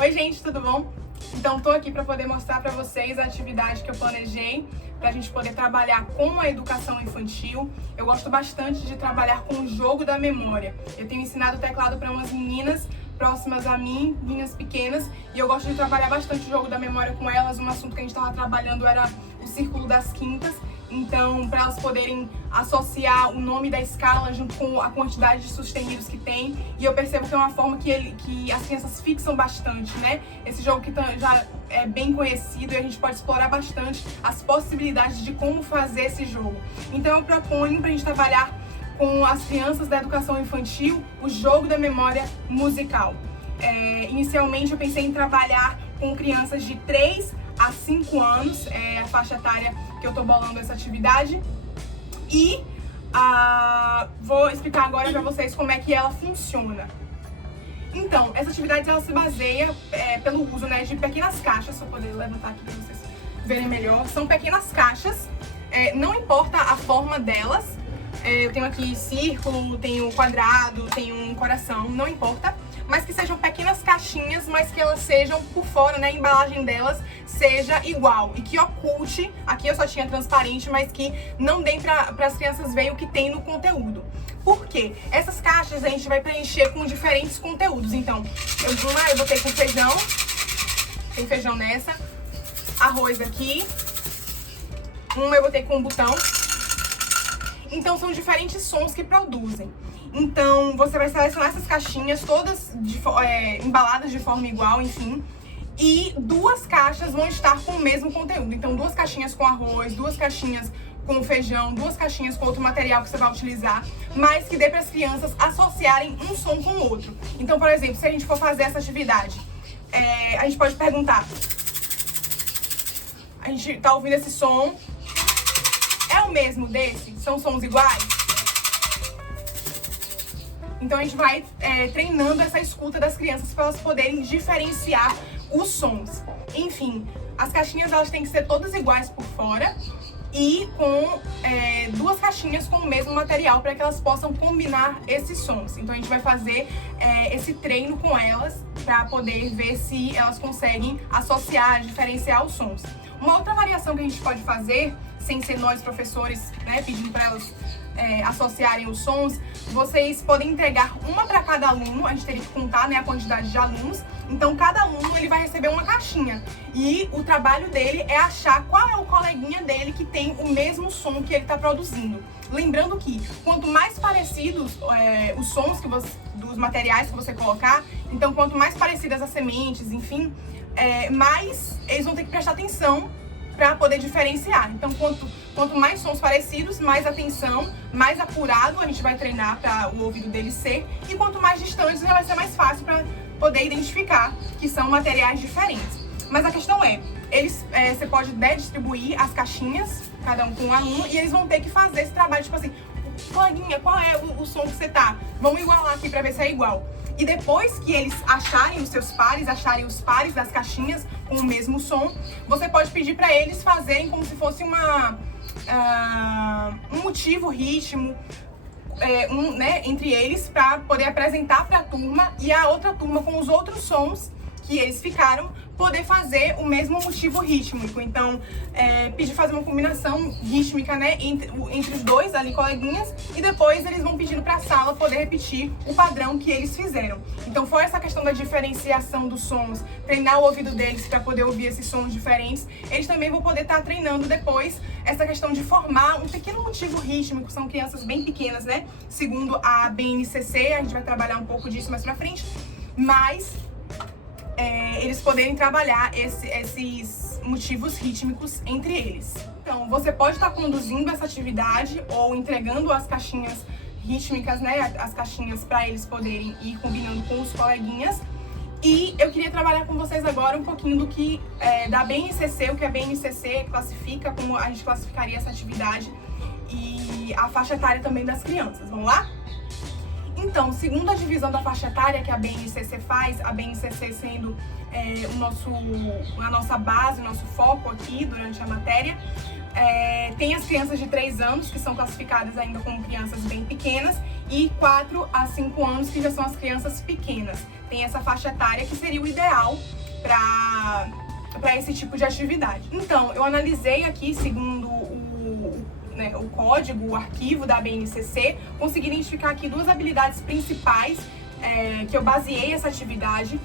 Oi gente, tudo bom? Então tô aqui para poder mostrar para vocês a atividade que eu planejei para a gente poder trabalhar com a educação infantil. Eu gosto bastante de trabalhar com o jogo da memória. Eu tenho ensinado teclado para umas meninas próximas a mim, meninas pequenas, e eu gosto de trabalhar bastante o jogo da memória com elas. Um assunto que a gente estava trabalhando era o círculo das quintas. Então, para elas poderem associar o nome da escala junto com a quantidade de sustenidos que tem. E eu percebo que é uma forma que as crianças fixam bastante, né? Esse jogo que já é bem conhecido e a gente pode explorar bastante as possibilidades de como fazer esse jogo. Então, eu proponho para a gente trabalhar com as crianças da educação infantil o jogo da memória musical. Inicialmente, eu pensei em trabalhar com crianças de 3 a 5 anos, é a faixa etária que eu tô bolando essa atividade. E vou explicar agora para vocês como é que ela funciona. Então, essa atividade ela se baseia pelo uso, né, de pequenas caixas. Se eu poder levantar aqui para vocês verem melhor. São pequenas caixas, não importa a forma delas. Eu tenho aqui círculo, tenho quadrado, tenho um coração, não importa. Mas que sejam pequenas caixinhas, mas que elas sejam por fora, né, a embalagem delas seja igual. E que oculte, aqui eu só tinha transparente, mas que não dê para as crianças verem o que tem no conteúdo. Por quê? Essas caixas a gente vai preencher com diferentes conteúdos. Então, eu botei com feijão, tem feijão nessa, arroz aqui, uma eu botei com botão. Então, são diferentes sons que produzem. Então, você vai selecionar essas caixinhas, todas embaladas de forma igual, enfim. E 2 caixas vão estar com o mesmo conteúdo. Então, 2 caixinhas com arroz, 2 caixinhas com feijão, 2 caixinhas com outro material que você vai utilizar, mas que dê para as crianças associarem um som com o outro. Então, por exemplo, se a gente for fazer essa atividade, a gente pode perguntar: a gente tá ouvindo esse som? É o mesmo desse? São sons iguais? Então a gente vai treinando essa escuta das crianças para elas poderem diferenciar os sons. Enfim, as caixinhas elas têm que ser todas iguais por fora e com 2 caixinhas com o mesmo material para que elas possam combinar esses sons. Então a gente vai fazer esse treino com elas para poder ver se elas conseguem associar, diferenciar os sons. Uma outra variação que a gente pode fazer, sem ser nós professores, né, pedindo para elas associarem os sons, vocês podem entregar uma para cada aluno. A gente teria que contar, né, a quantidade de alunos. Então, cada aluno ele vai receber uma caixinha. E o trabalho dele é achar qual é o coleguinha dele que tem o mesmo som que ele está produzindo. Lembrando que quanto mais parecidos os sons dos materiais que você colocar, então quanto mais parecidas as sementes, enfim, mais eles vão ter que prestar atenção para poder diferenciar. Então, quanto mais sons parecidos, mais atenção, mais apurado a gente vai treinar para o ouvido deles ser. E quanto mais distantes, já vai ser mais fácil para poder identificar que são materiais diferentes. Mas a questão você pode distribuir as caixinhas, cada um com um aluno, e eles vão ter que fazer esse trabalho, tipo assim: coleguinha, qual é o som que você tá? Vamos igualar aqui para ver se é igual. E depois que eles acharem os seus pares, acharem os pares das caixinhas com o mesmo som, você pode pedir para eles fazerem como se fosse um motivo, ritmo, né, entre eles, para poder apresentar para a turma, e a outra turma com os outros sons que eles ficaram poder fazer o mesmo motivo rítmico. Então, pedir fazer uma combinação rítmica, né, entre os dois ali, coleguinhas, e depois eles vão pedindo para a sala poder repetir o padrão que eles fizeram. Então, foi essa questão da diferenciação dos sons, treinar o ouvido deles para poder ouvir esses sons diferentes. Eles também vão poder estar treinando depois essa questão de formar um pequeno motivo rítmico. São crianças bem pequenas, né? Segundo a BNCC, a gente vai trabalhar um pouco disso mais pra frente, mas eles poderem trabalhar esses motivos rítmicos entre eles. Então, você pode estar conduzindo essa atividade ou entregando as caixinhas rítmicas, né, as caixinhas para eles poderem ir combinando com os coleguinhas. E eu queria trabalhar com vocês agora um pouquinho do que da BNCC, o que a BNCC classifica, como a gente classificaria essa atividade e a faixa etária também das crianças. Vamos lá? Então, segundo a divisão da faixa etária que a BNCC faz, a BNCC sendo a nossa base, o nosso foco aqui durante a matéria, Tem as crianças de 3 anos, que são classificadas ainda como crianças bem pequenas, e 4 a 5 anos, que já são as crianças pequenas. Tem essa faixa etária que seria o ideal para esse tipo de atividade. Então, eu analisei aqui, segundo o código, o arquivo da BNCC, consegui identificar aqui 2 habilidades principais que eu baseei essa atividade,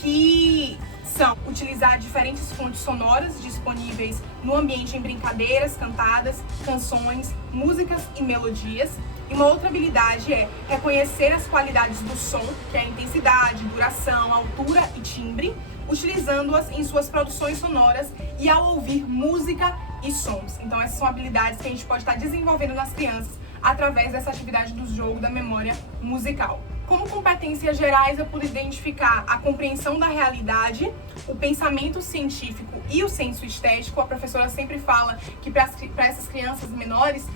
que são utilizar diferentes fontes sonoras disponíveis no ambiente em brincadeiras, cantadas, canções, músicas e melodias. E uma outra habilidade é reconhecer as qualidades do som, que é a intensidade, duração, altura e timbre, utilizando-as em suas produções sonoras e ao ouvir música e sons. Então essas são habilidades que a gente pode estar desenvolvendo nas crianças através dessa atividade do jogo da memória musical. Como competências gerais, eu pude identificar a compreensão da realidade, o pensamento científico e o senso estético. A professora sempre fala que para essas crianças menores,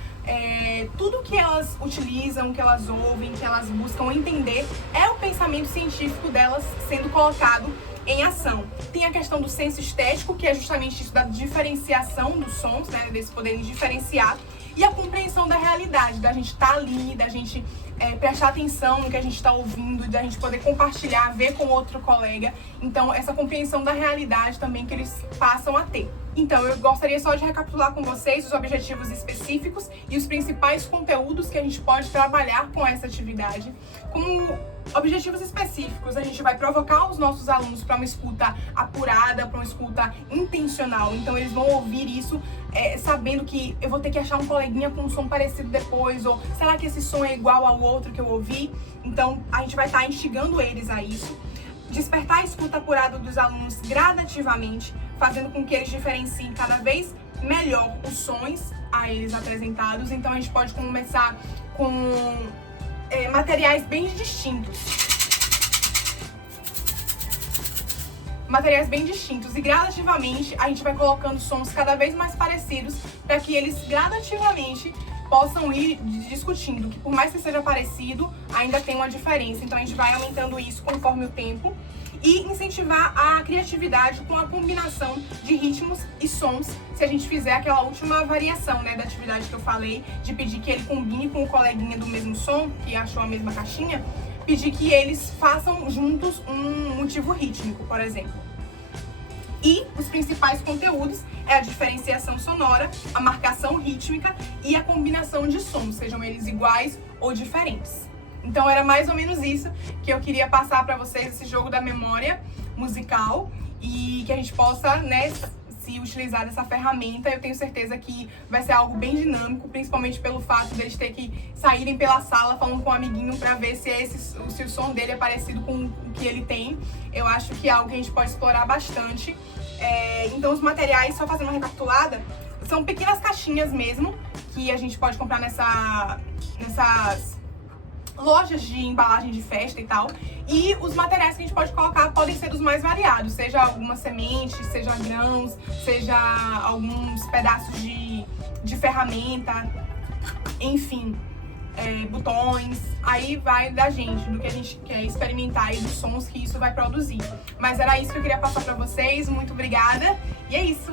tudo que elas utilizam, que elas ouvem, que elas buscam entender, é o pensamento científico delas sendo colocado em ação. Tem a questão do senso estético, que é justamente isso da diferenciação dos sons, né, deles poderem diferenciar, e a compreensão da realidade, da gente estar ali, da gente prestar atenção no que a gente está ouvindo, da gente poder compartilhar, ver com outro colega. Então, essa compreensão da realidade também que eles passam a ter. Então, eu gostaria só de recapitular com vocês os objetivos específicos e os principais conteúdos que a gente pode trabalhar com essa atividade. Como objetivos específicos, a gente vai provocar os nossos alunos para uma escuta apurada, para uma escuta intencional. Então, eles vão ouvir isso sabendo que eu vou ter que achar um coleguinha com um som parecido depois, ou será que esse som é igual ao outro que eu ouvi? Então, a gente vai estar instigando eles a isso. Despertar a escuta apurada dos alunos gradativamente, fazendo com que eles diferenciem cada vez melhor os sons a eles apresentados. Então, a gente pode começar com materiais bem distintos. E gradativamente a gente vai colocando sons cada vez mais parecidos para que eles gradativamente possam ir discutindo, que por mais que seja parecido, ainda tem uma diferença. Então a gente vai aumentando isso conforme o tempo e incentivar a criatividade com a combinação de ritmos e sons. Se a gente fizer aquela última variação, né, da atividade que eu falei, de pedir que ele combine com o coleguinha do mesmo som, que achou a mesma caixinha, pedir que eles façam juntos um motivo rítmico, por exemplo. E os principais conteúdos é a diferenciação sonora, a marcação rítmica e a combinação de sons, sejam eles iguais ou diferentes. Então era mais ou menos isso que eu queria passar para vocês, esse jogo da memória musical, e que a gente possa, né, se utilizar dessa ferramenta. Eu tenho certeza que vai ser algo bem dinâmico, principalmente pelo fato deles ter que saírem pela sala falando com um amiguinho para ver se o som dele é parecido com o que ele tem. Eu acho que é algo que a gente pode explorar bastante. Então os materiais, só fazendo uma recapitulada, são pequenas caixinhas mesmo, que a gente pode comprar nessas lojas de embalagem de festa e tal. E os materiais que a gente pode colocar podem ser dos mais variados, seja algumas sementes, seja grãos, seja alguns pedaços de ferramenta, enfim, botões. Aí vai da gente, do que a gente quer experimentar e dos sons que isso vai produzir. Mas era isso que eu queria passar pra vocês, muito obrigada, e é isso!